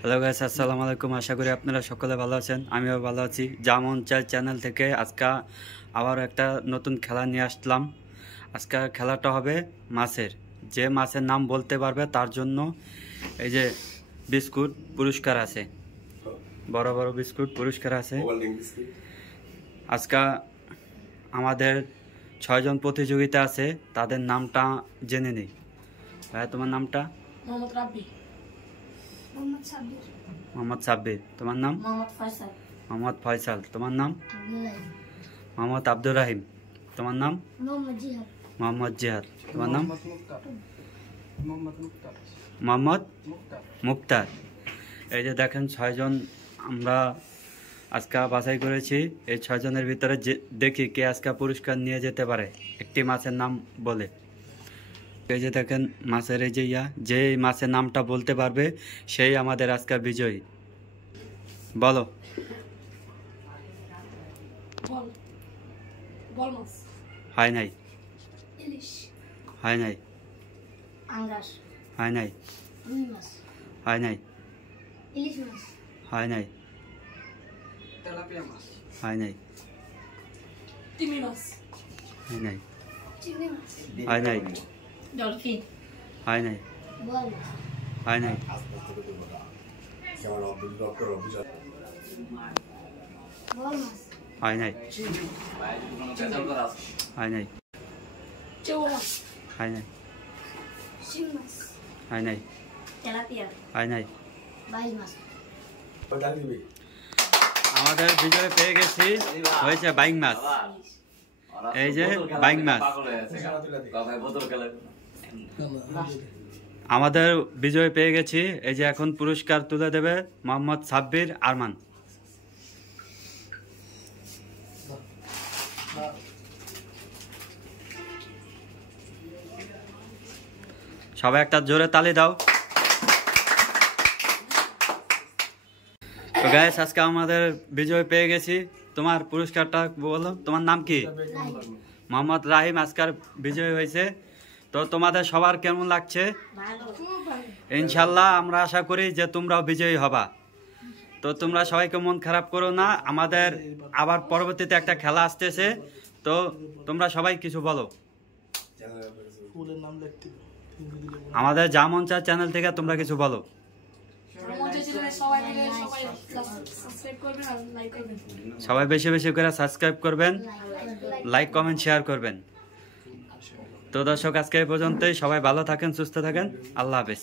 Hello guys, আসসালামু আলাইকুম। আশা করি আপনারা সকলে ভালো আছেন। আমিও ভালো আছি। যেমন চাই চ্যানেল থেকে আজকে আবার একটা নতুন খেলা নিয়ে আসলাম। আজকে খেলাটা হবে মাছের। যে মাছের নাম বলতে পারবে তার জন্য এই যে বিস্কুট পুরস্কার আছে, বড় বড় বিস্কুট পুরস্কার আছে। আজকে আমাদের 6 জন প্রতিযোগিতা আছে, তাদের নামটা জেনে নিই। ভাইয়া, তোমার নামটা? মোহাম্মদ রাব্বি। মোহাম্মদ সাব্বির। তোমার নাম? মোহাম্মদ ফয়সাল। তোমার নাম? মোহাম্মদ আব্দুর রাহিম। তোমার নাম? মোহাম্মদ জিহাদ। তোমার নাম? মোহাম্মদ মুক্তার। এই যে দেখেন 6 জন আমরা আজকে বাছাই করেছি। এই 6 জনের ভিতরে দেখি কে আজকে পুরস্কার নিয়ে যেতে পারে একটি মাছের নাম বলে। এই যে দেখেন মাছের এই যে যে মাছের নামটা বলতে পারবে সেই আমাদের আজকে বিজয়ী। বলো। হয় নাই, হয় নাই, হয় নাই, হয় নাই, হয় নাই, হয় নাই, হয় নাই, হয় নাই, ডলফিন। হয় নাই, হয় নাই, হয় নাই, হয় নাই, হয় নাই, হয় নাই, হয় নাই। আমাদের বিজয় পেয়ে গেছি, হয়েছে বাইং মাছ। এই যে বাইং মাছ আমাদের বিজয় পেয়ে গেছি। এই যে এখন পুরস্কার তুলে দেবে মোহাম্মদ সাব্বির আরমান। সবাই একটা জোরে তালি দাও। তো গাইস, আজকে আমাদের বিজয় পেয়ে গেছি। তোমার পুরস্কারটা বলো। তোমার নাম কি? মোহাম্মদ রাহিম আজকার বিজয় হয়েছে। তো তোমাদের সবার কেমন লাগছে? ইনশাল্লাহ আমরা আশা করি যে তোমরাও বিজয়ী হবা। তো তোমরা সবাইকে মন খারাপ করো না, আমাদের আবার পরবর্তীতে একটা খেলা আসতেছে। তো তোমরা সবাই কিছু বলো। আমাদের যেমন চাই চ্যানেল থেকে তোমরা কিছু বলো। সবাই বেশি বেশি করে সাবস্ক্রাইব করবেন, লাইক কমেন্ট শেয়ার করবেন। তো দর্শক, আজকে এই পর্যন্তই। সবাই ভালো থাকেন, সুস্থ থাকেন। আল্লাহ হাফেজ।